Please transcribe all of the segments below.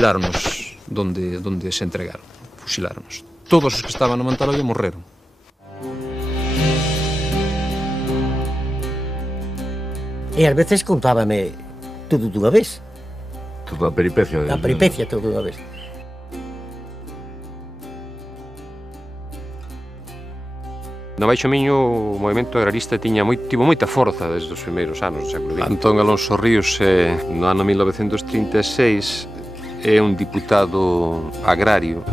fusiláronos donde se entregaron. Fusiláronos. Todos os que estaban no Mantaloio morreron. E ás veces contábame todo dunha vez. Toda a peripecia. A peripecia todo dunha vez. No Baixo Miño o movemento agrarista tivo moita forza desde os primeiros anos do século XX. Antón Alonso Ríos, no ano 1936, é un diputado agrario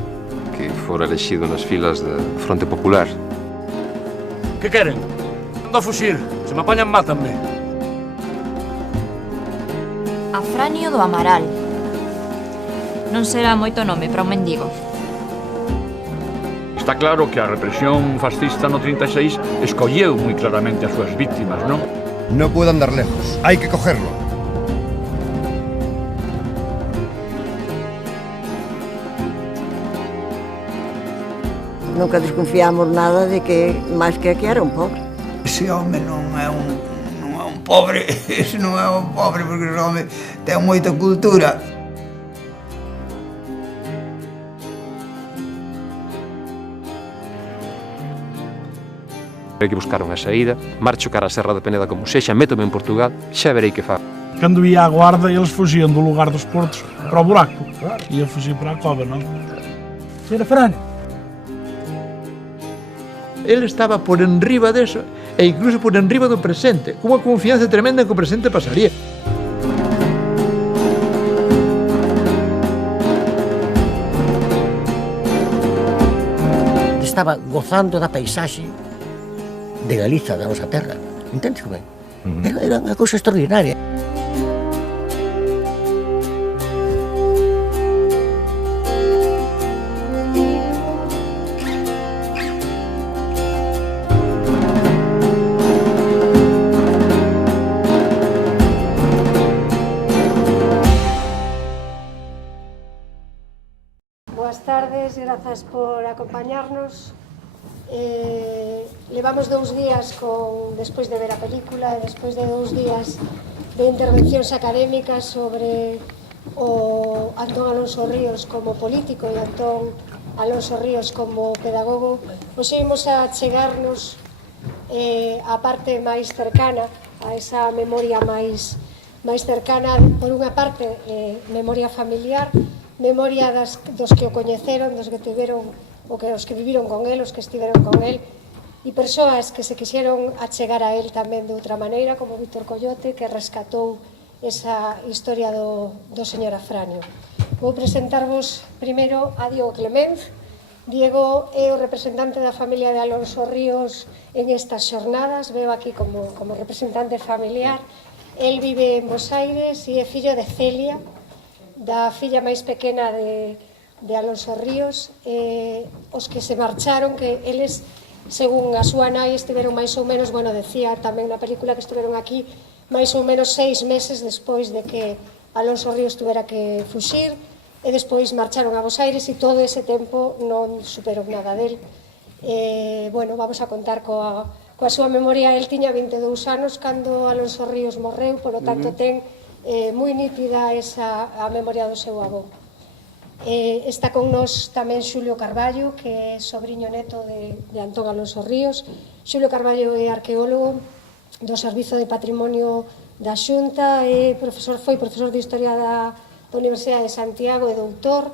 que fora elexido nas filas da Fronte Popular. Que queren? Ando a fuxir. Se me apañan, mátanme. Afranio do Amaral. Non será moito nome para un mendigo. Está claro que a represión fascista no 36 escolleu moi claramente as súas víctimas, non? No puedo andar lejos, hay que cogerlo. Nunca desconfiamos nada de que máis que era un pobre. Ese home non é un pobre, ese non é un pobre porque ese home ten moita cultura. Hai que buscar unha saída, marcho cara a Serra da Peneda como sexa, métome en Portugal, xa verei que fa. Cando ia á guarda, eles fuxían do lugar dos portos para o buraco. Ia fuxir para a cova, non? Señora Fran. Ele estaba por enriba deso e incluso por enriba do presente, cunha confianza tremenda en que o presente pasaría. Estaba gozando da paisaxe de Galiza, da nosa terra. Entendes como é? Era unha cousa extraordinaria. Boas tardes, grazas por acompañarnos. Levamos 2 días despois de ver a película e despois de 2 días de intervencións académicas sobre o Antón Alonso Ríos como político e Antón Alonso Ríos como pedagogo. Hoxe imos a chegarnos a parte máis cercana, a esa memoria máis cercana, por unha parte, memoria familiar, memoria dos que o coñeceron, dos que tiveron, os que viviron con el, os que estiveron con el, e persoas que se quixeron achegar a el tamén de outra maneira, como Víctor Coyote, que rescatou esa historia do señor Afranio. Vou presentarvos primeiro a Diego Clemenz. Diego é o representante da familia de Alonso Ríos en estas xornadas, veo aquí como representante familiar. El vive en Bos Aires e é fillo de Celia, da filla máis pequena de Alonso Ríos. Os que se marcharon, que eles, según a súa nai, estiveron máis ou menos, decía tamén na película que estiveron aquí máis ou menos 6 meses despois de que Alonso Ríos tuvera que fuxir, e despois marcharon a Bos Aires e todo ese tempo non superou nada del. Vamos a contar coa súa memoria. El tiña 22 anos cando Alonso Ríos morreu, polo tanto ten moi nítida a memoria do seu avó. Está con nós tamén Xulio Carballo, que é sobriño neto de Antón Alonso Ríos. Xulio Carballo é arqueólogo do Servizo de Patrimonio da Xunta, foi profesor de Historia da Universidade de Santiago e doutor,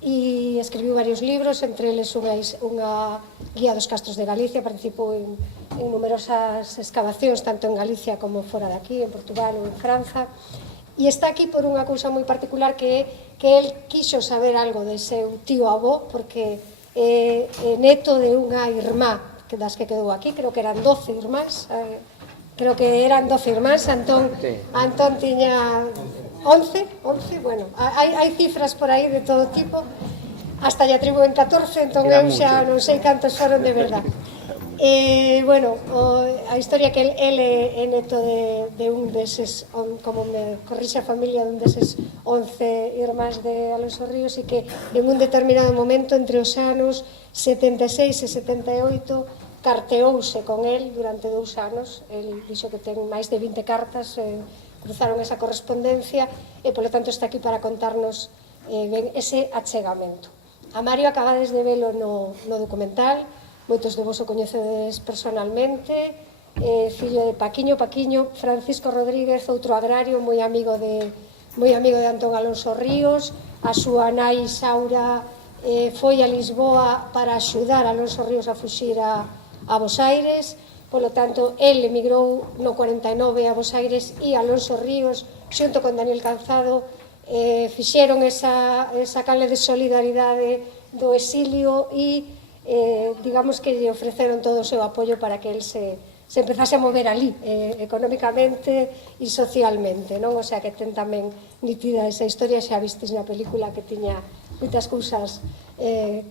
e escribiu varios libros, entre eles unha guía dos castros de Galicia. Participou en numerosas excavacións, tanto en Galicia como fora de aquí, en Portugal ou en Franza. E está aquí por unha cousa moi particular, que el quixo saber algo de seu tío avó, porque é neto de unha irmá das que quedou aquí, creo que eran 12 irmás, Antón tiña 11, hai cifras por aí de todo tipo, hasta lle atribuen 14, entón eu xa non sei cantos foron de verdade. A historia que el é neto de un deses, como me corrixe a familia, dun deses 11 irmás de Alonso Ríos, e que en un determinado momento, entre os anos 76 e 78, carteouse con el durante 2 anos. El dixo que ten máis de 20 cartas, cruzaron esa correspondencia, e polo tanto está aquí para contarnos ven ese achegamento. A Mario acabades de velo no documental, moitos de vos o coñecedes personalmente, fillo de Paquiño, Francisco Rodríguez, outro agrario moi amigo de Antón Alonso Ríos, a súa nai Saura foi a Lisboa para axudar a Alonso Ríos a fuxir a Bos Aires, polo tanto, el emigrou no 49 a Bos Aires e Alonso Ríos, xunto con Daniel Calzado, fixeron esa canle de solidaridade do exilio e digamos que lle ofreceron todo o seu apoio para que el se empezase a mover ali económicamente e socialmente, non? O sea que ten tamén nítida esa historia, xa vistes na película que tiña moitas cousas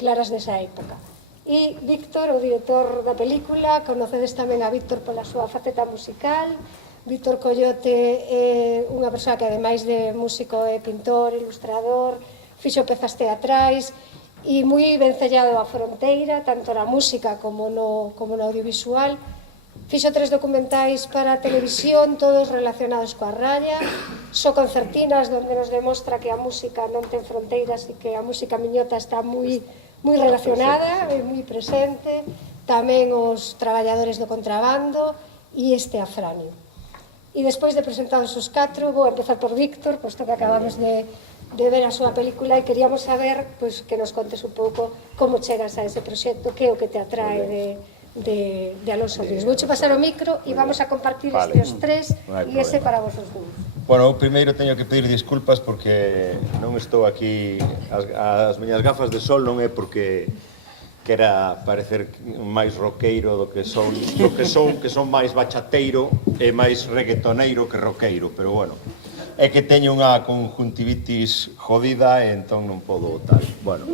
claras desa época. E Víctor, o director da película, conocedes tamén a Víctor pola súa faceta musical. Víctor Coyote é unha persoa que ademais de músico é pintor, ilustrador, fixo pezas teatrais e moi vencellado á fronteira, tanto na música como no audiovisual. Fixo 3 documentais para a televisión, todos relacionados coa raya, só concertinas, onde nos demostra que a música non ten fronteiras e que a música miñota está moi relacionada, moi presente, tamén os traballadores do contrabando e este Afranio. E despois de presentados os 4, vou empezar por Víctor, posto que acabamos de ver a súa película e queríamos saber que nos contes un pouco como chegas a ese proxecto, que é o que te atrae de Alonso Ríos. Vouche pasar o micro e vamos a compartir estes 3 e ese para vos os dous. Bueno, primeiro teño que pedir disculpas porque non estou aquí, as miñas gafas de sol non é porque quera parecer máis roqueiro do que son, que son máis bachateiro e máis reggaetoneiro que roqueiro, pero bueno, é que teño unha conjuntivitis jodida e entón non podo tal. Bueno,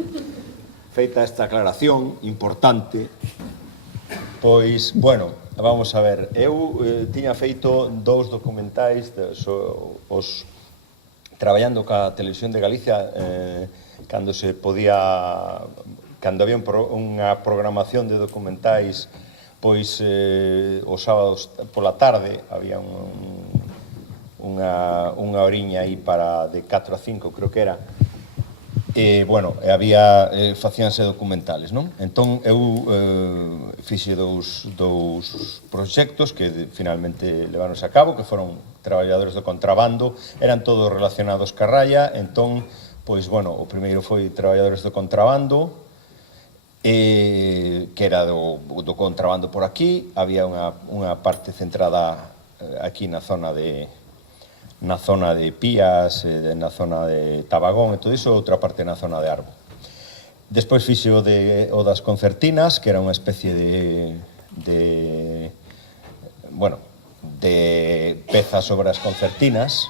feita esta aclaración importante, pois, bueno, vamos a ver, eu tiña feito 2 documentais traballando ca Televisión de Galicia cando se podía, cando había unha programación de documentais, pois os sábados pola tarde había unha horiña aí de 4 a 5, creo que era. E, bueno, facíanse documentales, non? Entón, eu fixe dous proxectos que finalmente leváronse a cabo, que foron traballadores do contrabando, eran todos relacionados ca raya, entón, pois, bueno, o primeiro foi traballadores do contrabando, que era do contrabando por aquí, había unha parte centrada aquí na zona de Pías, na zona de Tabagón e todo iso, outra parte na zona de Arbo. Despois fixe o das concertinas, que era unha especie de pezas sobre as concertinas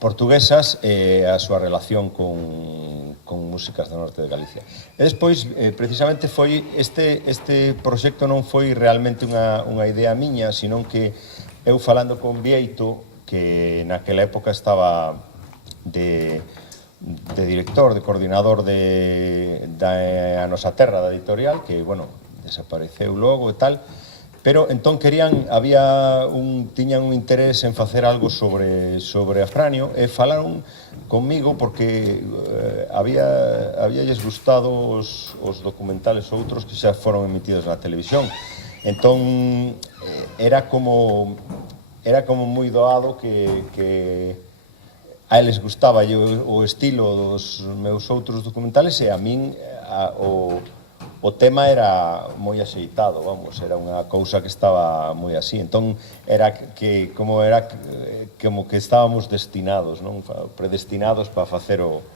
portuguesas e a súa relación con músicas do norte de Galicia. E despois, precisamente, foi este proxecto non foi realmente unha idea miña, senón que eu falando con Vieito, que naquela época estaba de director, de coordinador da Nosa Terra, da editorial, que, bueno, desapareceu logo e tal, pero entón tiñan un interés en facer algo sobre Afranio e falaron comigo porque habíalles gustado os documentales outros que xa foron emitidos na televisión. Entón, era como moi doado que a eles gustaba o estilo dos meus outros documentales e a min o tema era moi axeitado, vamos, era unha cousa que estaba moi así. Entón, era como que estábamos destinados, non? Predestinados para facer o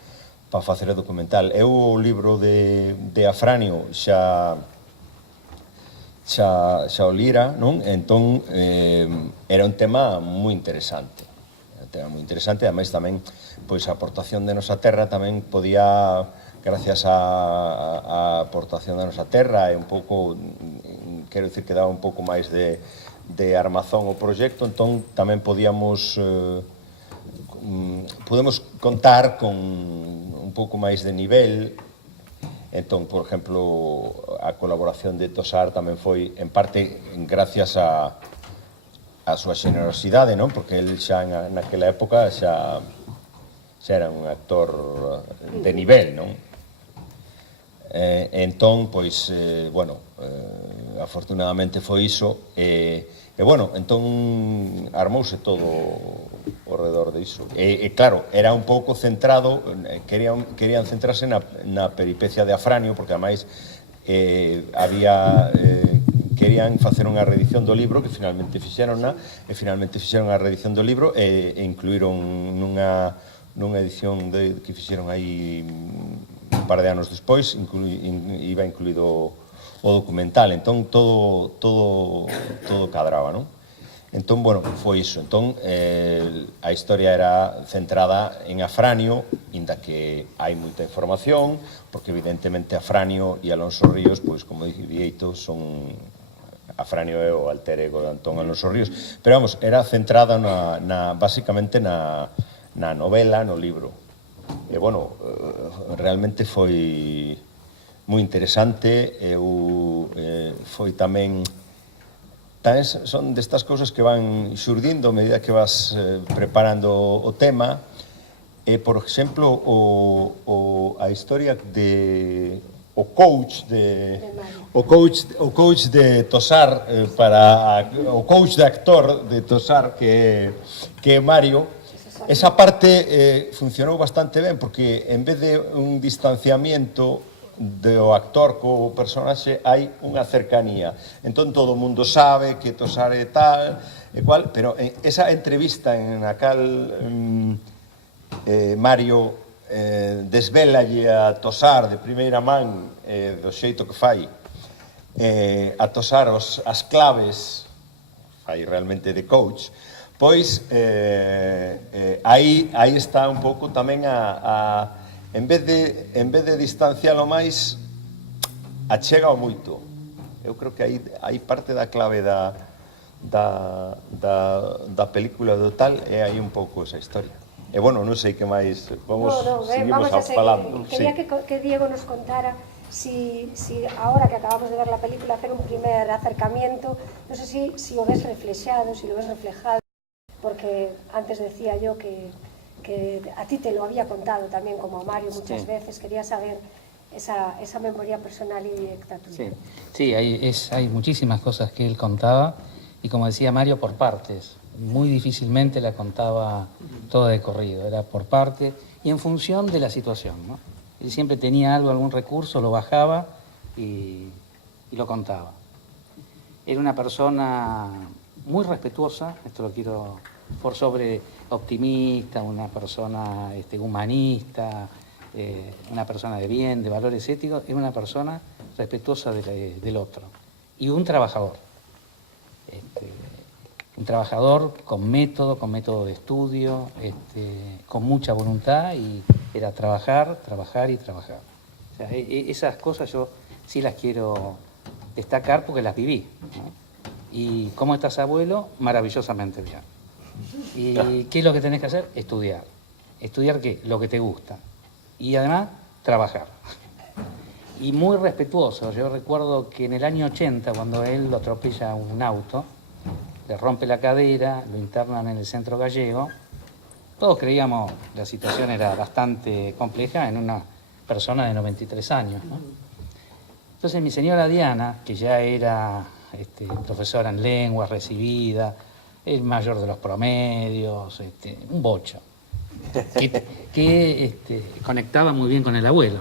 documental. Eu o libro de Afranio xa o lira, non? Entón, era un tema moi interesante. Ademais tamén, pois a aportación de Nosa Terra tamén podía, gracias á aportación da Nosa Terra, e un pouco, quero dicir que daba un pouco máis de armazón ao proxecto, entón tamén podemos contar con un pouco máis de nivel. Entón, por exemplo, a colaboración de Tosar tamén foi, en parte, gracias a súa xenerosidade, non? Porque el xa naquela época xa xa era un actor de nivel, non? Entón, pois, bueno, afortunadamente foi iso, e bueno, entón armouse todo ao redor diso. E claro, era un pouco centrado, querían centrarse na peripecia de Afranio, porque ademais querían facer unha reedición do libro, que finalmente fixeron a reedición do libro e incluíron nunha edición que fixeron aí un par de anos despois, iba incluído o documental, entón todo cadraba, non? Entón, bueno, foi iso. Entón, a historia era centrada en Afranio, inda que hai moita información, porque evidentemente Afranio e Alonso Ríos, pois, como dixeito, son... Afranio é o alter ego de Antón Alonso Ríos. Pero, vamos, era centrada basicamente na novela, no libro. E, bueno, realmente foi moi interesante. Foi tamén... Son destas cousas que van xurdindo a medida que vas preparando o tema. Por exemplo, a historia de... O coach de Tosar, o coach de actor de Tosar, que é Mario, esa parte funcionou bastante ben, porque en vez de un distanciamiento do actor co personaxe, hai unha cercanía. Entón todo o mundo sabe que Tosar é tal e cual, pero esa entrevista en a cal Mario desvélalle a Tosar de primeira man do xeito que fai a Tosar as claves, fai realmente de coach, pois aí está un pouco tamén en vez de distancialo máis, achega o moito. Eu creo que aí parte da clave da película do tal é aí un pouco esa historia. E, bueno, non sei que máis, seguimos falando. Quería que Diego nos contara si ahora que acabamos de ver la película, hacer un primer acercamiento, no sé si lo ves reflejado, si lo ves reflejado, porque antes decía yo que a ti te lo había contado también, como a Mario muchas veces, quería saber esa memoria personal y directa tuya. Sí, hay muchísimas cosas que él contaba, y como decía Mario, por partes. Muy difícilmente la contaba toda de corrido, era por parte y en función de la situación, ¿no? Él siempre tenía algún recurso, lo bajaba y lo contaba. Era una persona muy respetuosa, esto lo quiero por sobre optimista, una persona humanista, una persona de bien, de valores éticos, era una persona respetuosa del otro y un trabajador. Un trabajador con método de estudio, con mucha voluntad, y era trabajar y trabajar. O sea, esas cosas yo sí las quiero destacar porque las viví, ¿no? Y ¿cómo estás, abuelo? Maravillosamente bien. ¿Y qué es lo que tenés que hacer? Estudiar. ¿Estudiar qué? Lo que te gusta. Y además, trabajar. Y muy respetuoso. Yo recuerdo que en el año 80, cuando él lo atropella un auto, le rompe la cadera, lo internan en el centro gallego. Todos creíamos la situación era bastante compleja en una persona de 93 años, ¿no? Entonces mi señora Diana, que ya era profesora en lenguas, recibida, el mayor de los promedios, un bocho, que conectaba muy bien con el abuelo.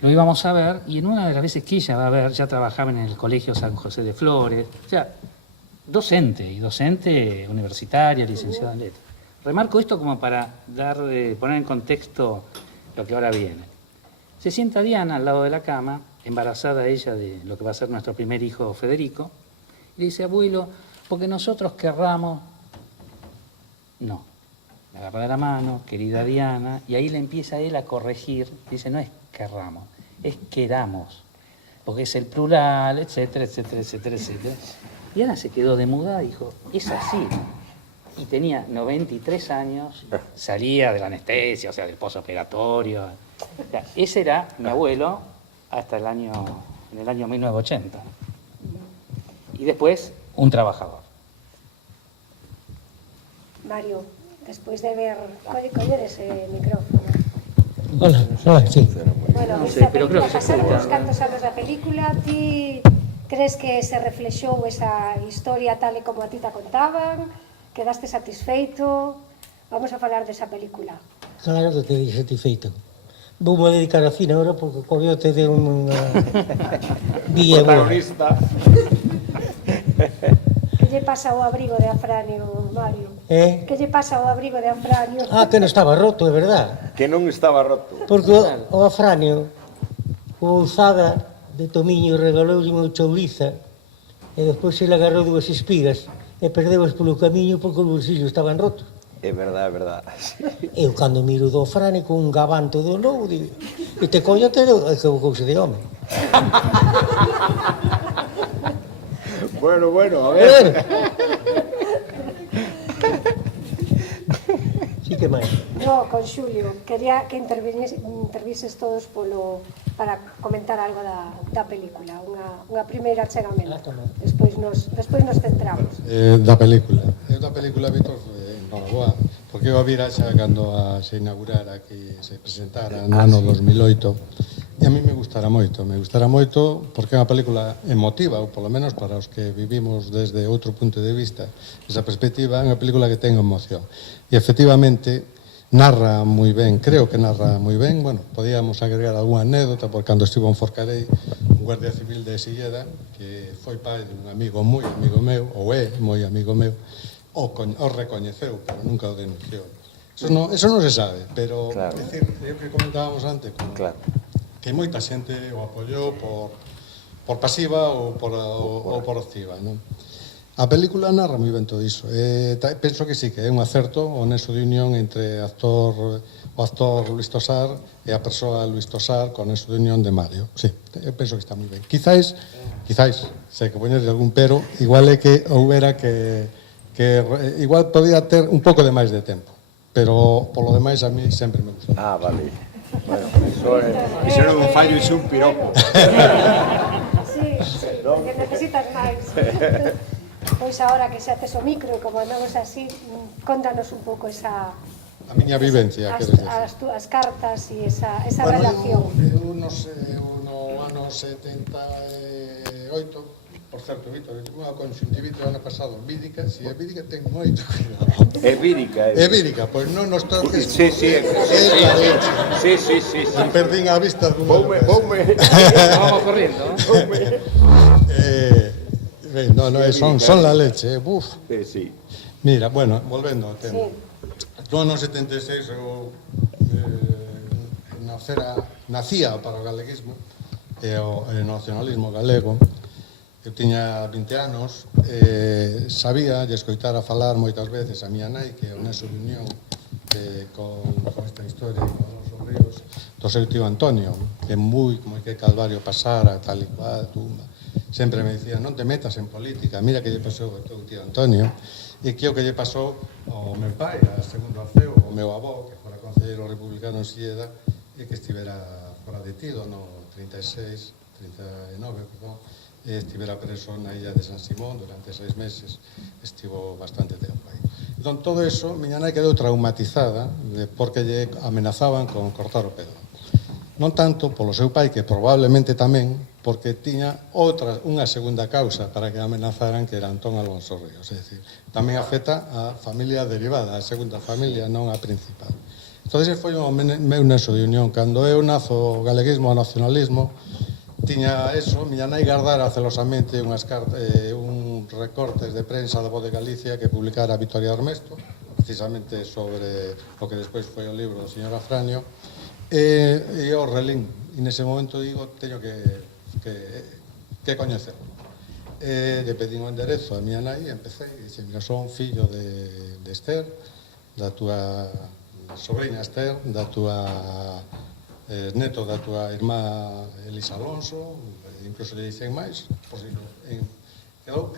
Lo íbamos a ver, y en una de las veces que ella va a ver, ya trabajaba en el Colegio San José de Flores, o sea, docente universitaria, licenciada en letras. Remarco esto como para poner en contexto lo que ahora viene. Se sienta Diana al lado de la cama, embarazada ella de lo que va a ser nuestro primer hijo, Federico, y le dice: abuelo, porque nosotros querramos... No. Le agarra de la mano, querida Diana, y ahí le empieza él a corregir. Dice: no es querramos, es queramos, porque es el plural, etcétera, etcétera, etcétera, etcétera. Diana se quedó demudada y dijo: es así. Y tenía 93 años, salía de la anestesia, o sea, del posoperatorio. O sea, ese era mi abuelo hasta en el año 1980. Y después, un trabajador. Mario, despois de ver... Coller ese micrófono. Hola, sí. Bueno, esta película, pasaron uns cantos anos da película, ti crees que se reflexou esa historia tal e como a ti te contaban? Quedaste satisfeito? Vamos a falar desa película. Claro que quedei satisfeito. Vou-me dedicar a Fina ahora porque o Coyote de unha vía boa. Que lle pasa ao abrigo de Afranio, Mario? Que lle pasa ao abrigo de Afranio? Ah, que non estaba roto, é verdad. Que non estaba roto. Porque o Afranio, o Ousada de Tomiño regaloulle unha chouriza e despois ele agarrou dúas espigas e perdeu-as polo camiño porque os bolsillos estaban rotos. É verdad, é verdad. Eu cando miro do Afranio con un gabán todo novo, digo, este Coyote é que cousa de home. Bueno, a ver. Sí, que máis? No, con Xulio, quería que intervises todos para comentar algo da película, unha primeira achegamento. Despois nos centramos. Da película, Víctor, non boa, porque eu a vira xa cando se inaugurara, que se presentara no ano 2008, e a mí me gustara moito porque é unha película emotiva, ou polo menos para os que vivimos desde outro punto de vista, esa perspectiva, é unha película que ten emoción. E efectivamente narra moi ben, creo que narra moi ben, bueno, podíamos agregar algunha anécdota, porque cando estivo en Forcarei, un guardia civil de Silleda, que foi pai dun amigo moi amigo meu, ou é moi amigo meu, o recoñeceu, pero nunca o denunciou. Eso non se sabe, pero, é dicir, é o que comentábamos antes, que moita xente o apoiou por pasiva ou por activa, non? A película narra moi ben todo iso. Penso que sí, que é un acerto o nexo de unión entre o actor Luis Tosar e a persoa Luis Tosar con nexo de unión de Mario. Sí, eu penso que está moi ben. Quizáis, sei que poñerle algún pero, igual é que houbera que igual podía ter un pouco de máis de tempo, pero polo demais a mí sempre me gustou. Ah, vale. Bueno, eso era un fallo e un piropo. Sí, que necesitas máis. Pois agora que xa tes o micro, como andamos así, contanos un pouco esa... A miña vivencia, as cartas e esa relación. Eu no ano 78, por certo, Víctor, unha conxuntivite o ano pasado vírica, se é vírica ten moito cuidado. É vírica. É vírica, pois non nos toques. Sí. Perdín a vista dun... Vamos corriendo, No, son la leche, buf. Sí. Mira, bueno, volvendo ao tema. No ano 76 eu nacía para o galeguismo e o nacionalismo galego. Eu tiña 20 anos, sabía e escoitara falar moitas veces a miña nai, que é o nexo de unión con esta historia con Alonso Ríos, do seu tío Antonio, que é moi como que Calvario pasara, tal e cual, tumba. Sempre me dicía, non te metas en política, mira que lle pasou ao teu tío Antonio, e que o que lle pasou ao meu pai, a segundo Arceo, o meu avó, que fora concelleiro republicano en Silleda, e que estivera fora detido no 39, perdón, e estivera preso na illa de San Simón durante 6 meses, estivo bastante tempo aí. Entón, todo eso, miña nai quedou traumatizada porque lle amenazaban con cortar o pelo. Non tanto polo seu pai, que probablemente tamén, porque tiña unha segunda causa para que amenazaran, que era Antón Alonso Ríos. É dicir, tamén afecta a familia derivada, a segunda familia, non a principal. Entón, ese foi o meu nexo de unión. Cando eu nazo o galeguismo, o nacionalismo, tiña eso, miña nai guardara celosamente un recortes de prensa da Voz de Galicia que publicara Victoria Armesto, precisamente sobre o que despois foi o libro do señor Afranio, e eu relín, e nese momento digo, teño que coñecerlo. Le pedín o enderezo a miña nai e empecé, e dixe, mira, son fillo de Esther, da túa sobrinha Esther, da túa neto da túa irmá Elisa Alonso, incluso lle dicen máis, quedou,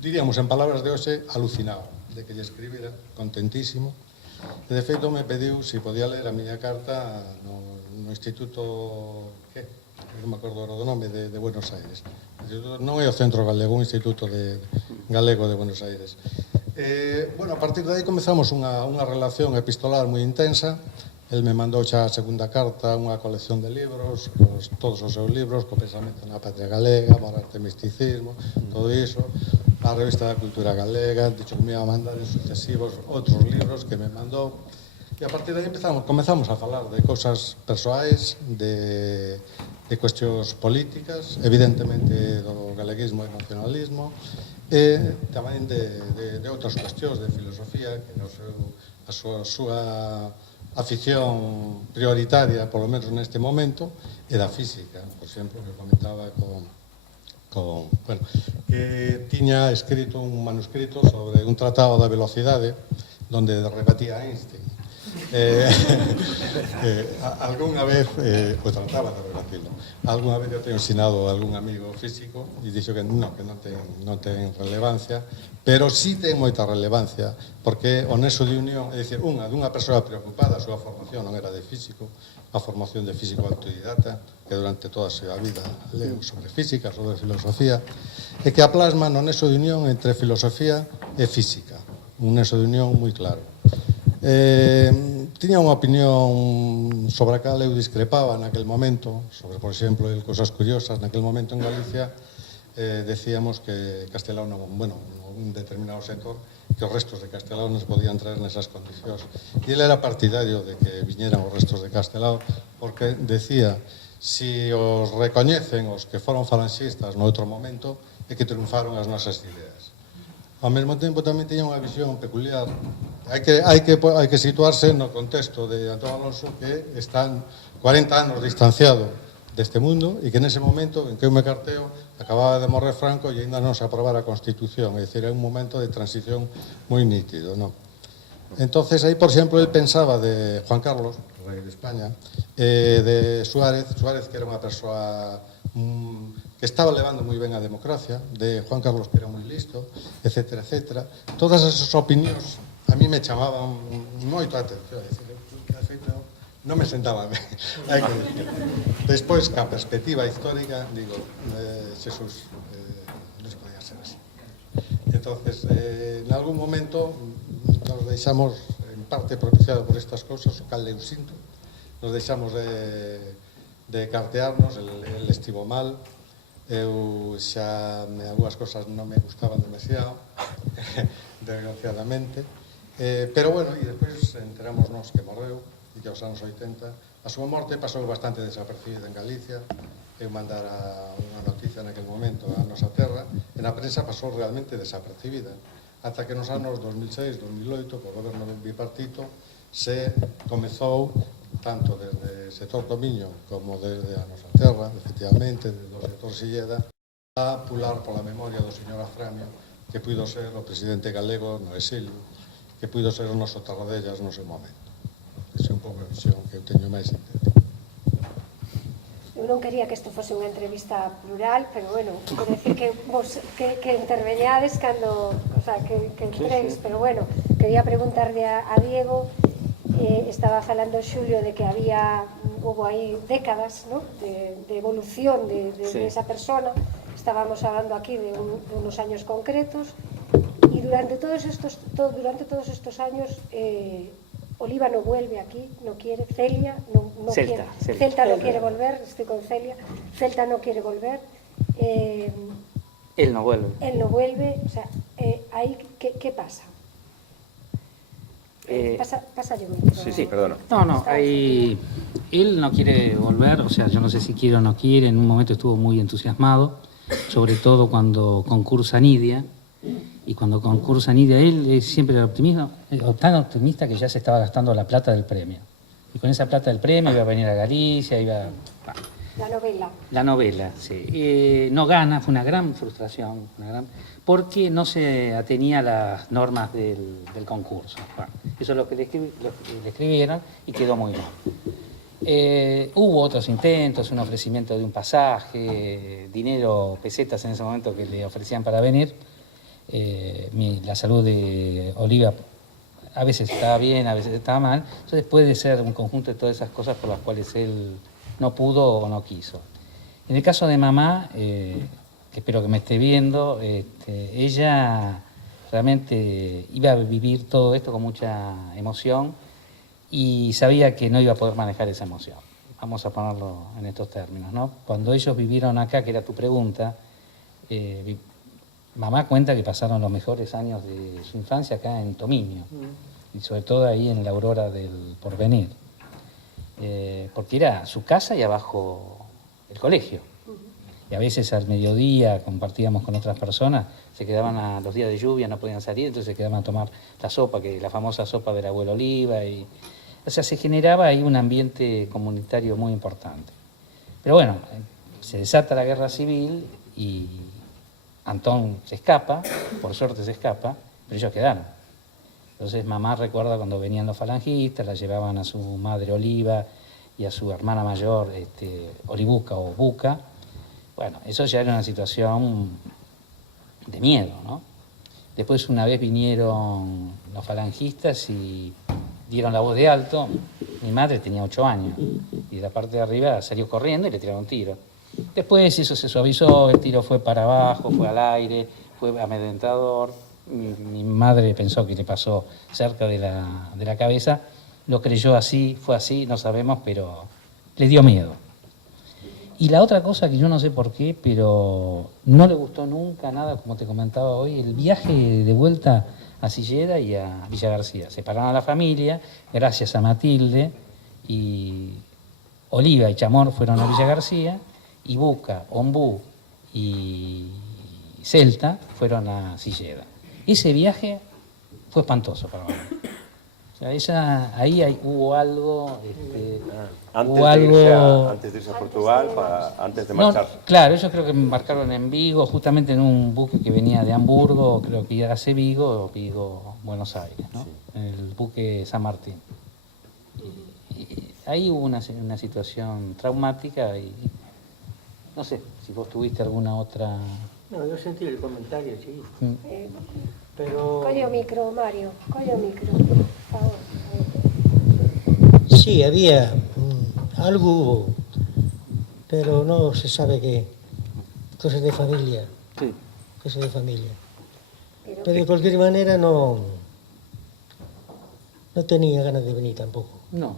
diríamos en palabras de hoxe, alucinado de que lle escribira, contentísimo, e de feito me pediu se podía ler a miña carta no Instituto, non me acordo do nome, de Buenos Aires. Non é o Centro Galego, un Instituto Galego de Buenos Aires. Bueno, a partir de aí comezamos unha relación epistolar moi intensa. El me mandou xa a segunda carta unha colección de libros, todos os seus libros, co pensamento na patria galega, Morarte e misticismo, todo iso, a revista da cultura galega, dicho que me iba a mandar en sucesivos outros libros que me mandou. E a partir de aí comezamos a falar de cousas persoais, de cuestións políticas, evidentemente do galeguismo e nacionalismo, e tamén de outras cuestións de filosofía, que a súa afición prioritaria, por lo menos neste momento, e da física, por exemplo, que comentaba bueno, que tiña escrito un manuscrito sobre un tratado da velocidade donde rebatía a Einstein. Alguna vez o trataba de rebatirlo. Alguna vez eu teño ensinado a algún amigo físico e dixo que non ten relevancia, pero sí ten moita relevancia, porque o nexo de unión, é dicir, dunha persoa preocupada, a súa formación non era de físico, a formación de físico autodidata, que durante toda a súa vida leu sobre física, sobre filosofía, e que a plasma no nexo de unión entre filosofía e física, un nexo de unión moi claro. Tiña unha opinión sobre a cal eu discrepaba naquel momento, sobre, por exemplo, cousas curiosas, naquel momento en Galicia decíamos que Castelao bueno, un determinado sector, que os restos de Castelao nos podían traer nesas condicións. E ele era partidario de que viñeran os restos de Castelao, porque decía, si os recoñecen os que foron falanxistas no outro momento, é que triunfaron as nosas ideas. Ao mesmo tempo tamén tiña unha visión peculiar. Hai que situarse no contexto de Antón Alonso, que están 40 anos distanciado deste mundo e que nese momento en que eu me carteo acababa de morrer Franco e ainda non se aprobara a Constitución, é dicir, é un momento de transición moi nítido, non? Entonces aí, por exemplo, ele pensaba de Juan Carlos, rei de España, de Suárez, que era unha persoa que estaba levando moi ben a democracia, de Juan Carlos, que era moi listo, etcétera, etcétera. Todas esas opinións a mí me chamaban moito a atención, é dicir, non me sentaba ben, hai que decir. Despois, ca perspectiva histórica, digo, Jesús, non se podía ser así. Entonces, en algún momento nos deixamos, en parte propiciado por estas cousas, o cal eu sinto, nos deixamos de cartearnos, el estivo mal, eu xa algunhas cosas non me gustaban demasiado, desgraciadamente, pero bueno, e despois enterámonos que morreu, e que aos anos 80, a súa morte pasou bastante desapercibida en Galicia, eu mandara unha noticia naquel momento a nosa terra, e na prensa pasou realmente desapercibida, ata que nos anos 2006-2008, co goberno do bipartito, se comezou, tanto desde o sector do Miño como desde a nosa terra, efectivamente, desde o sector Silleda, a pular pola memoria do señor Afranio, que puido ser o presidente galego no exilio, que puido ser o noso Tarradellas no seu momento. Esa é un pouco a visión que eu teño máis entendida. Eu non quería que isto fose unha entrevista plural, pero bueno, quero decir que vos que interveñades cando, o sea, que entréis, pero bueno, quería preguntarle a Diego, estaba falando Xulio de que hubo aí décadas, ¿no?, de evolución de esa persona, estábamos hablando aquí de unos años concretos, y durante todos estos años Oliva no vuelve aquí, no quiere, Celia no quiere, Celta no quiere volver, estoy con Celia, Celta no quiere volver, él no vuelve, o sea, ahí, ¿qué pasa? Pasa yo. Sí, perdona. No, ahí él no quiere volver, o sea, yo no sé si quiere o no quiere, en un momento estuvo muy entusiasmado, sobre todo cuando concursa Nidia. Y cuando concursa Nidia, él siempre era tan optimista que ya se estaba gastando la plata del premio. Y con esa plata del premio iba a venir a Galicia, La novela, sí. No gana, fue una gran frustración, porque no se atenía a las normas del concurso. Bueno, eso es lo que le escribieron y quedó muy mal. Hubo otros intentos, un ofrecimiento de un pasaje, dinero, pesetas en ese momento que le ofrecían para venir. La salud de Oliva a veces estaba bien, a veces estaba mal, entonces puede ser un conjunto de todas esas cosas por las cuales él no pudo o no quiso. En el caso de mamá, que espero que me esté viendo, ella Realmente iba a vivir todo esto con mucha emoción y sabía que no iba a poder manejar esa emoción. Vamos a ponerlo en estos términos, ¿no? Cuando ellos vivieron acá, que era tu pregunta, mamá cuenta que pasaron los mejores años de su infancia acá en Tomiño, y sobre todo ahí en la Aurora del Porvenir, porque era su casa y abajo el colegio. Y a veces al mediodía compartíamos con otras personas, se quedaban a los días de lluvia, no podían salir, entonces se quedaban a tomar la sopa, que la famosa sopa del abuelo Oliva. O sea, se generaba ahí un ambiente comunitario muy importante. Pero bueno, se desata la guerra civil y Antón se escapa, por suerte se escapa, pero ellos quedaron. Entonces mamá recuerda cuando venían los falangistas, la llevaban a su madre Oliva y a su hermana mayor Olibuca o Buca. Bueno, eso ya era una situación de miedo, ¿no? Después una vez vinieron los falangistas y dieron la voz de alto. Mi madre tenía 8 años y de la parte de arriba salió corriendo y le tiraron un tiro. Después eso se suavizó, el tiro fue para abajo, fue al aire, fue amedrentador. Mi madre pensó que le pasó cerca de la cabeza, lo creyó así, fue así, no sabemos, pero le dio miedo. Y la otra cosa que yo no sé por qué, pero no le gustó nunca nada, como te comentaba hoy, el viaje de vuelta a Silleda y a Villa García. Separaron a la familia, gracias a Matilde, y Oliva y Chamor fueron a Villa García, y Buca, Ombú y Celta fueron a Silleda. Ese viaje fue espantoso para mí. O sea, ahí hubo algo... Antes de irse a Portugal, antes de marchar. No, claro, ellos creo que embarcaron en Vigo, justamente en un buque que venía de Hamburgo, creo que iba a Vigo o Vigo-Buenos Aires, ¿no? Sí. El buque San Martín. Y ahí hubo una situación traumática y no sé si vos tuviste alguna otra... No, yo sentí el comentario, sí. Pero... Colle o micro, Mario, colle o micro, por favor. Sí, había, algo hubo, pero no se sabe qué. Cosas de familia. Sí. Cosas de familia. Pero de cualquier manera no tenía ganas de venir tampoco. No.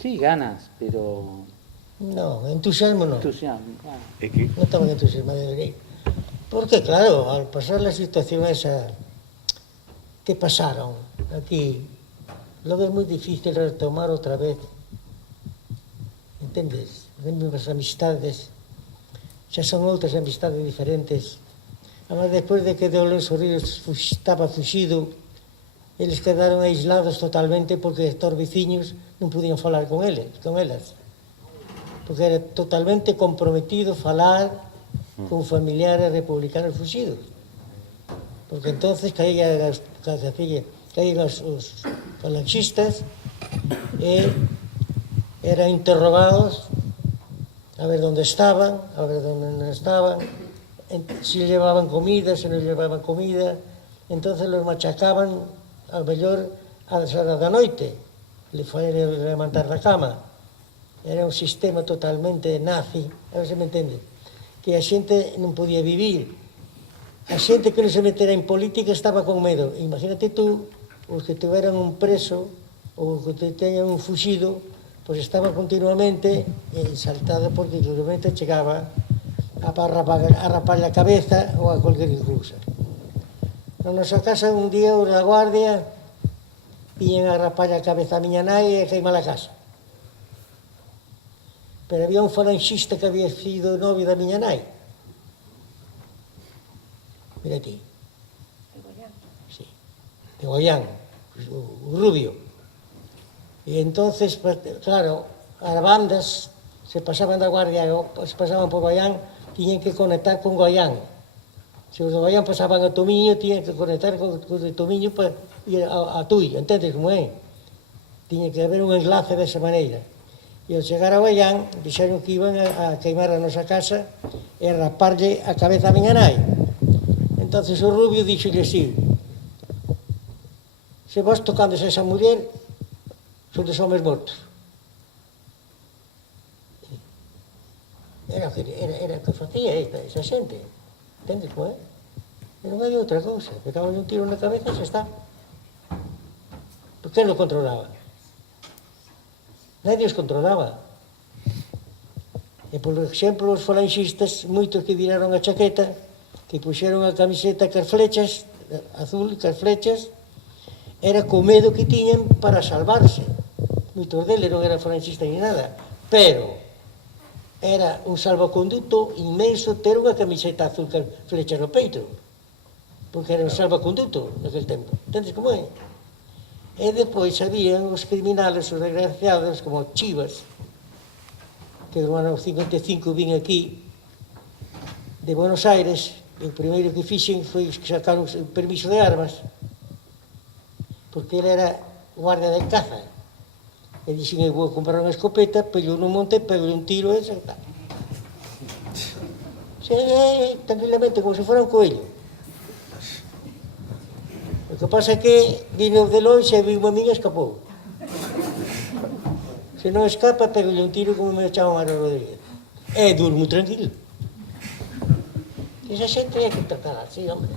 Sí, ganas, pero... No, entusiasmo no. Entusiasmo, claro. No estaba entusiasmado de venir. Porque, claro, al pasar la situación esa que pasaron aquí, luego es muy difícil retomar otra vez, ¿entendes? As mesmas amistades, xa son outras amistades diferentes. Además, despois de que de Alonso Ríos estaba fuxido, eles quedaron aislados totalmente porque estos veciños non podían falar con elas. Porque era totalmente comprometido falar con familiares republicanos fuxidos. Porque entonces caían os falangistas e eran interrogados a ver dónde estaban, a ver dónde no estaban, si llevaban comida, si no llevaban comida. Entonces los machacaban ao mellor ás horas da noite, le faían levantar da cama. Era un sistema totalmente nazi, a ver se me entende, que a xente non podía vivir. A xente que non se metera en política estaba con medo. Imagínate tú, os que tiveran un preso ou que teñan un fuxido, pois estaba continuamente saltado porque realmente chegaba a raparle a cabeza ou a cualquier cousa. Na nosa casa un día os da guardia viñen a raparle a cabeza a miña nai e queimar a casa. Pero había un falangista que había sido novio da miña nai. Mira ti. Sí, de Goián, o rubio. E entonces, claro, as bandas se pasaban da Guardia, se pasaban por Goián, tiñen que conectar con Goián. Se os de Goián pasaban a Tomiño, tiñen que conectar con os de Tomiño para ir a Tui, entendes como é? Tiñen que haber un enlace desa maneira. E ao chegar a Goián, dixeron que iban a queimar a nosa casa e a raparlle a cabeza a miña nai. Entonces o rubio dixolle así: se vos tocades a esa muller, sodes homes mortos. Era o que facía esa xente, entendes como é? E non hai outra cousa, pegaban un tiro na cabeza e xa está. Por que lo controlaba? Nadie os controlaba. E, por exemplo, os falanxistas, moitos que viraron a chaqueta, que puxeron a camiseta cas flechas, azul, cas flechas, era co medo que tiñan para salvarse. Moitos deles non eran falanxistas ni nada, pero era un salvaconduto inmenso ter unha camiseta azul cas flechas no peito, porque era un salvaconduto naquele tempo. Entendes como é? E depois habían os criminales, os desgraciados, como Chivas, que no ano 55 vin aquí de Buenos Aires, e o primeiro que fixen foi sacar o permiso de armas, porque ele era guardia de caza. E dixen, eu vou comprar unha escopeta, pello no monte, pego un tiro e xa está. Tranquilamente, como se fora un coelho. O que pasa é que vino de longe e viu a miña e escapou. Se non escapa, pego un tiro como me echaban a Rodríguez. E durmo tranquilo. Esa xente hai que tratar así, hombre.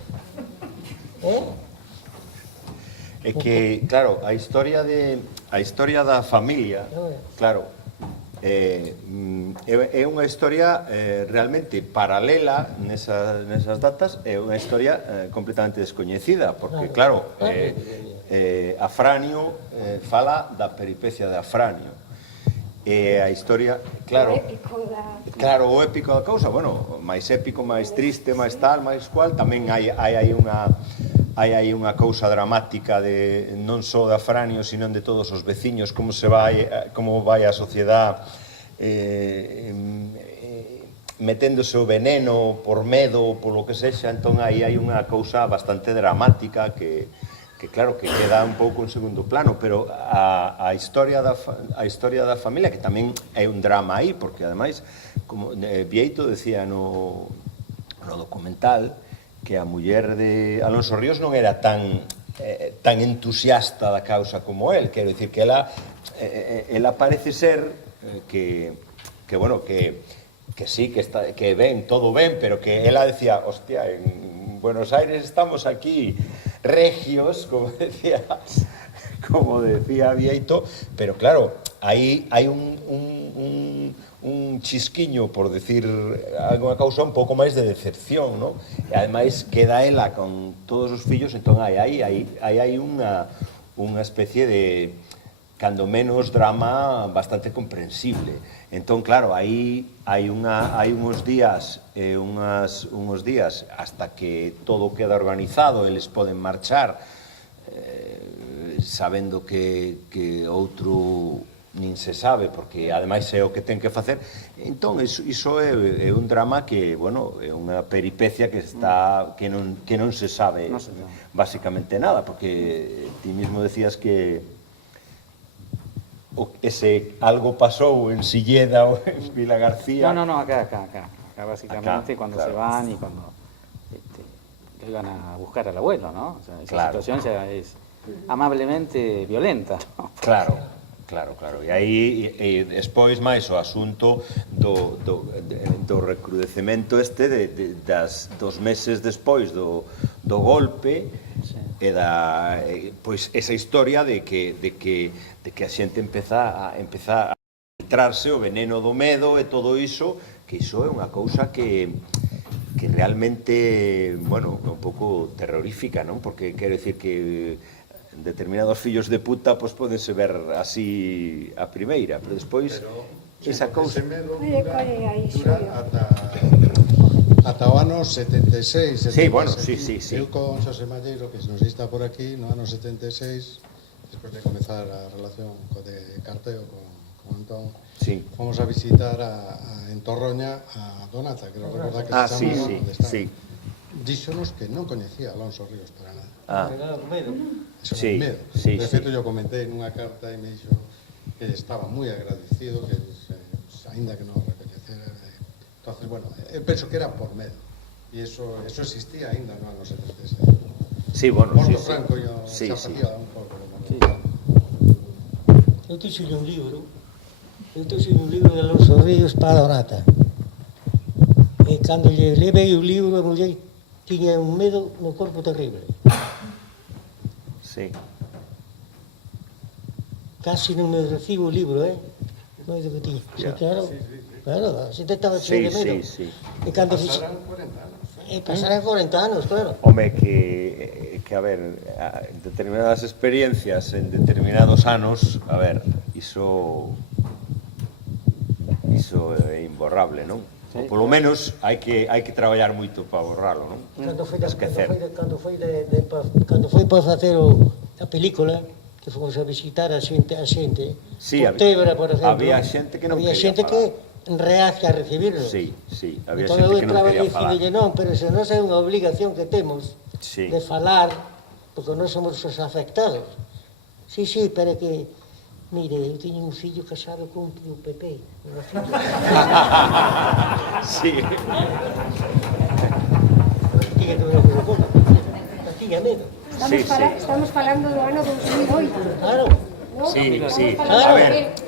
É que, claro, a historia da familia, claro, é unha historia realmente paralela nesas datas, é unha historia completamente descoñecida, porque, claro, Afranio fala da peripecia de Afranio, e a historia, claro, o épico da cousa, bueno, máis épico, máis triste, máis tal, máis cual, tamén hai aí unha cousa dramática de non só de Afranio, sino de todos os veciños, como vai a sociedade meténdose o veneno por medo, por lo que sexa. Entón aí hai unha cousa bastante dramática que claro, que queda un pouco en segundo plano, pero a historia da familia, que tamén é un drama aí, porque ademais, como Vieito decía no documental, que a muller de Alonso Ríos non era tan entusiasta da causa como él. Quero dicir que ela parece ser que bueno, que sí, que ben, todo ben, pero que ela decía, hostia, en Buenos Aires estamos aquí regios, como decía Vieito, pero claro, aí hai un chisquiño, por decir alguna causa, un pouco máis de decepción, non? E ademais queda ela con todos os fillos, entón hai unha especie de, cando menos, drama bastante comprensible. Entón, claro, aí hai uns días hasta que todo queda organizado, eles poden marchar sabendo que outro nin se sabe, porque ademais é o que ten que facer. Entón, iso é un drama que, bueno, é unha peripecia que non se sabe basicamente nada, porque ti mismo decías que ese algo pasou en Silleda ou en Vila García. No, acá básicamente, cuando se van y cuando iban a buscar al abuelo, ¿no? O sea, esa situación ya es amablemente violenta, ¿no? Claro. E aí, despois, máis o asunto do recrudecemento dos meses despois do golpe, e pois esa historia de que a xente empeza a filtrarse o veneno do medo e todo iso, que iso é unha cousa que realmente, bueno, é un pouco terrorífica, non? Porque quero dicir que determinados fillos de puta pois podense ver así a primeira, pero despois esa cousa dura ata o ano 76. Sí, bueno, sí. Eu con Xosé Malleiro, que non sei está por aquí, no ano 76, despois de comezar a relación de carteo con Antón, fomos a visitar en Torroña a Donata, que non recordar que se chama onde está. Díxonos que non coñecía Alonso Ríos para nada. Eso é medo. De feito, eu comentei nunha carta e me dixo que estaba moi agradecido, que ainda que non o recoñecera. Entonces, bueno, eu penso que era por medo. E eso existía ainda no ano 76. Sí, bueno, Porto Franco xa facía un pouco de mono. Eu trouxe un libro de Alonso Ríos para a Donata. E cando lle levei o libro, a muller tiña un medo no corpo terrible. Sí. Casi non me recibo o libro, Moito que tiña. Sí, claro, claro, a xente estaba cheio de medo. Sí. E cando pasarán 40 anos, claro. Home, que a ver, determinadas experiencias en determinados anos, a ver, iso é imborrable, non? Ou polo menos hai que traballar moito para borralo, non? Cando foi para facer a película, que fomos a visitar a xente, Tebra, por exemplo, había xente que non había quería xente falar. que reacia a recibirlo. Sí, había Entón, xente que non quería falar. Non, pero se non é unha obligación que temos de falar, porque non somos os afectados. Sí, pero que, mire, eu teño un fillo casado con o Pepe, unha filla. Sí. Tiña medo. Estamos falando do ano 2008. Claro. Sí.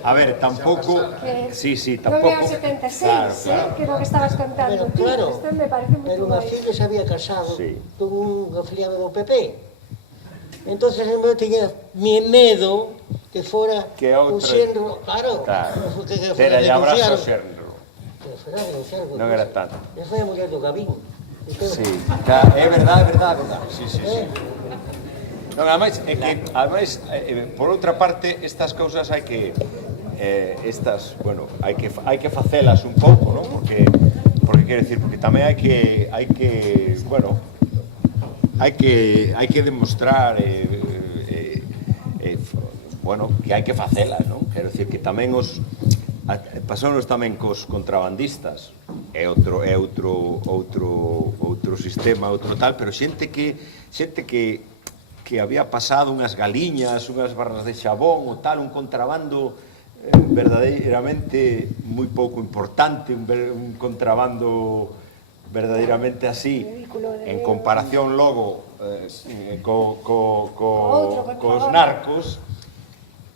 A ver, tampouco... Sí, tampouco... Non é o 76, que é o que estabas contando. Claro, isto me parece moi pero unha filla se había casado con un afiliado do PP. Entonces eu tiña medo que fora un xenro, claro. Era lle abrazo o xenro. Non era tanto. E foi a muller do Gabín. Sí, é verdade. Sí. Non, ademais, por outra parte, estas cousas hai que hai que facelas un pouco, non? Porque quero dicir, porque tamén hai que demostrar que hai que facelas, non? Quero dicir que tamén pasounos tamén cos contrabandistas, é outro sistema, outro tal, pero xente que había pasado unhas galiñas, unhas barras de xabón ou tal, un contrabando verdadeiramente moi pouco importante, un contrabando verdadeiramente así, en comparación logo cos narcos,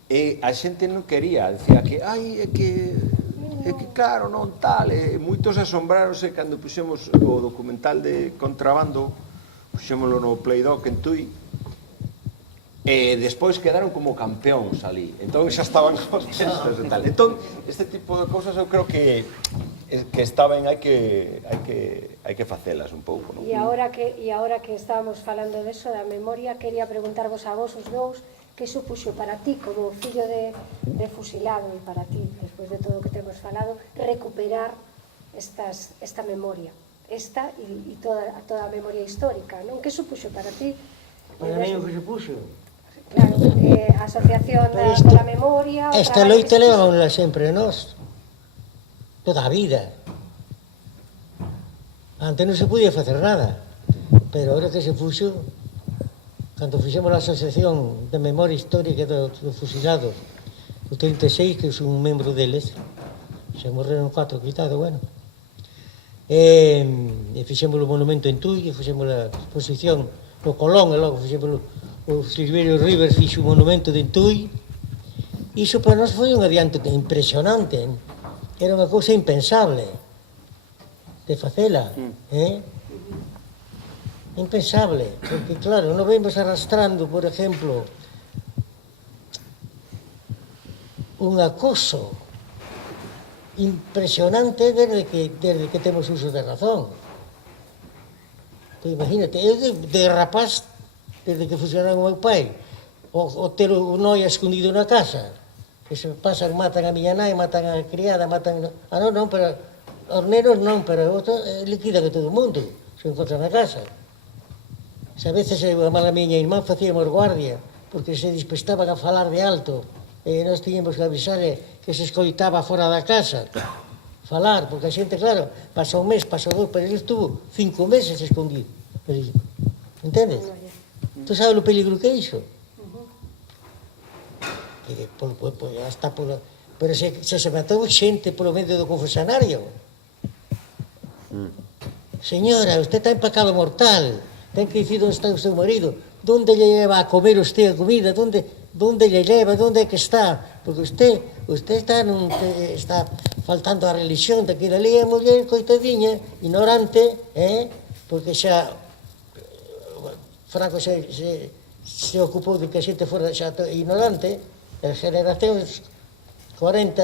e a xente non quería, dicía que, é que claro, non tal, e moitos asombráronse cando puxemos o documental de contrabando, puxémolo no Playdoc en Tui, e despois quedaron como campeóns ali, entón xa estaban contentos e tal. Entón, este tipo de cousas eu creo que está ben, hai que facelas un pouco, non? E agora que estábamos falando deso, da memoria, quería preguntarvos a vos os dous que supuxo para ti, como fillo de fusilado, e para ti, despois de todo o que temos falado, recuperar esta memoria, esta e toda a memoria histórica, non? Que supuxo para ti? Para mí o que supuxo? Claro, a asociación da memoria... Esta loita levámosla sempre nós, toda a vida. Antes non se podía facer nada, pero agora que se fuxo, cando fixemos a asociación de memoria histórica dos fusilados, o 36, que eu son un membro deles, se morreron 4, quitado, bueno. E fixemos o monumento en Tui, e fixemos a exposición no Colón, e logo fixemos o Silverio Rivers fixo un monumento de Tui. Iso para nós foi un adianto impresionante, era unha cousa impensable de facela, impensable, porque claro, non vemos arrastrando, por exemplo, un acoso impresionante desde que temos uso de razón. Pues imagínate, eu de rapaz, desde que fusionaron o meu pai, o ter o noia escondido na casa, que se pasan, matan a miña nai, matan a criada, matan... non, pero os nenos non, pero liquidan a todo o mundo, se encontran na casa. Se a veces a mala miña irmán facíamos guardia, porque se dispestaban a falar de alto, e nós tiñemos que avisar que se escoitaba fora da casa, falar, porque a xente, claro, pasa un mes, pasa 2, pero ele estuvo 5 meses escondido. Entendes? Tú sabes o peligro que é iso? Pero se matou xente polo medio do confesionario. Señora, usted está en pecado mortal, ten que dicir onde está o seu marido, onde lle leva a comer usted a comida, onde lle leva, onde é que está, porque usted está faltando a religión daquela lei, a muller coitadiña, ignorante, porque xa Franco se ocupou de que a xente fora xa ignorante, as generacións 40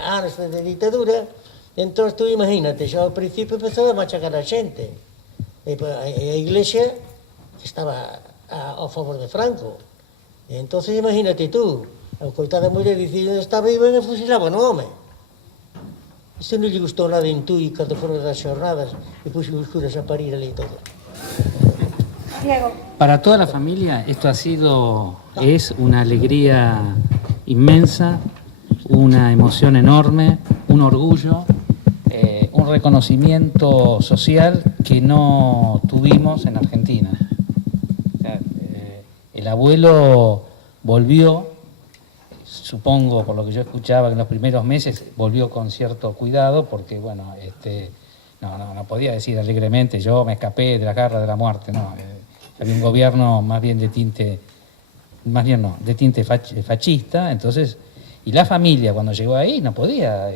anos de ditadura, entón tú imagínate, xa ao principio empezou a machacar a xente, e a Iglesia estaba ao favor de Franco, e entón imagínate tú, a coitada muller dicía onde estaba e ben e fusilaban o home. Isto non lle gustou nada en Tui cando foron das xornadas e puxo os curas a parir ali todo. Diego. Para toda la familia esto es una alegría inmensa, una emoción enorme, un orgullo, un reconocimiento social que no tuvimos en Argentina. O sea, el abuelo volvió, supongo por lo que yo escuchaba que en los primeros meses volvió con cierto cuidado porque bueno, no podía decir alegremente yo me escapé de la garra de la muerte, no. Había un gobierno más bien de tinte fascista, entonces, y la familia cuando llegó ahí no podía,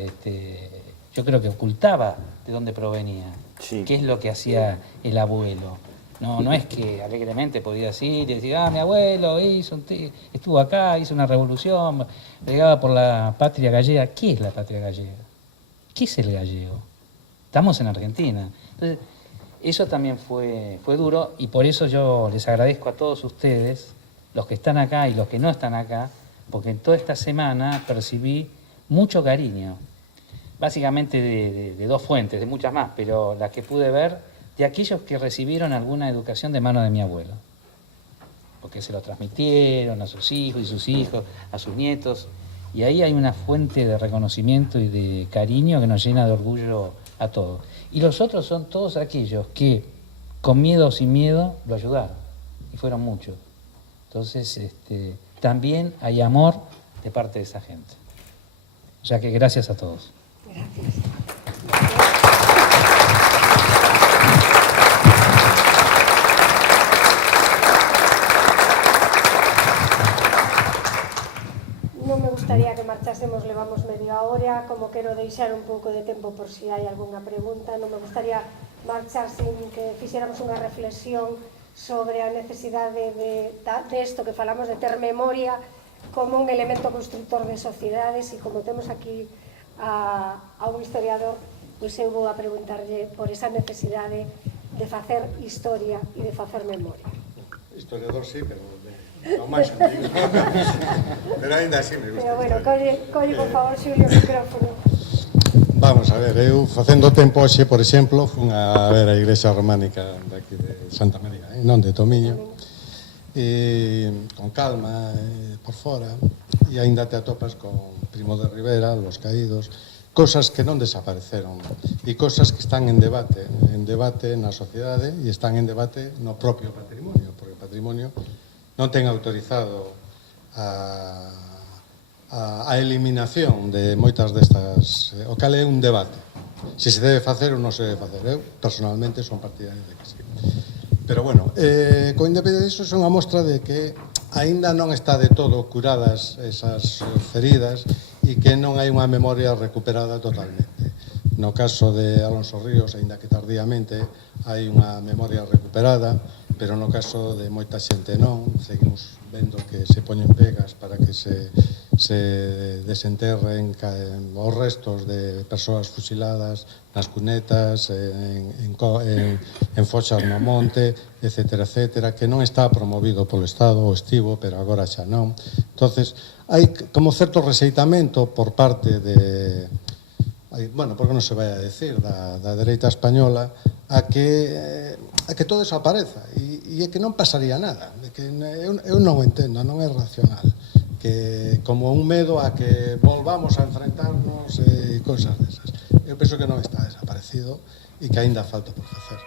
yo creo que ocultaba de dónde provenía, qué es lo que hacía el abuelo. No es que alegremente podía ir y decir, mi abuelo estuvo acá, hizo una revolución, pegaba por la patria gallega. ¿Qué es la patria gallega? ¿Qué es el gallego? Estamos en Argentina. Entonces, eso también fue duro y por eso yo les agradezco a todos ustedes, los que están acá y los que no están acá, porque en toda esta semana percibí mucho cariño, básicamente de dos fuentes, de muchas más, pero las que pude ver, de aquellos que recibieron alguna educación de mano de mi abuelo, porque se lo transmitieron a sus hijos y sus hijos, a sus nietos, y ahí hay una fuente de reconocimiento y de cariño que nos llena de orgullo a todos. Y los otros son todos aquellos que, con miedo o sin miedo, lo ayudaron, y fueron muchos. Entonces, también hay amor de parte de esa gente. O sea que gracias a todos. Gracias. Non me gustaría que marchásemos, levamos media hora, como quero deixar un pouco de tempo por si hai algunha pregunta, non me gustaría marchar sin que fixéramos unha reflexión sobre a necesidade de isto que falamos de ter memoria como un elemento constructor de sociedades e como temos aquí a un historiador, pois eu vou a preguntarlle por esa necesidade de facer historia e de facer memoria. Historiador sí, pero non máis antigo. Pero ainda así me gusta. Pero bueno, colle por favor, Xulio, o micrófono. Vamos a ver, eu facendo tempo hoxe, por exemplo, fun a ver a igrexa románica daqui de Santa María, non de Tomiño, con calma, por fora, e aínda te atopas con Primo de Rivera, Los Caídos, cosas que non desapareceron e cosas que están en debate na sociedade e están en debate no propio patrimonio, porque o patrimonio non ten autorizado a eliminación de moitas destas, o cal é un debate. Se se debe facer ou non se debe facer. Eu, personalmente, son partidario de que sí. Pero, bueno, co independente disso, é unha mostra de que aínda non está de todo curadas esas feridas e que non hai unha memoria recuperada totalmente. No caso de Alonso Ríos, aínda que tardíamente, hai unha memoria recuperada, pero no caso de moita xente non, seguimos vendo que se poñen pegas para que se desenterren os restos de persoas fusiladas nas cunetas, en foxas no monte, etcétera, etcétera, que non está promovido polo Estado, o estivo, pero agora xa non. Entonces, hai como certo reseitamento por parte de, bueno, porque non se vai a decir, da dereita española, a que todo eso apareza e que non pasaría nada, que eu non o entendo, non é racional, que como un medo a que volvamos a enfrentarnos e cousas desas. Eu penso que non está desaparecido e que aínda falta por facer.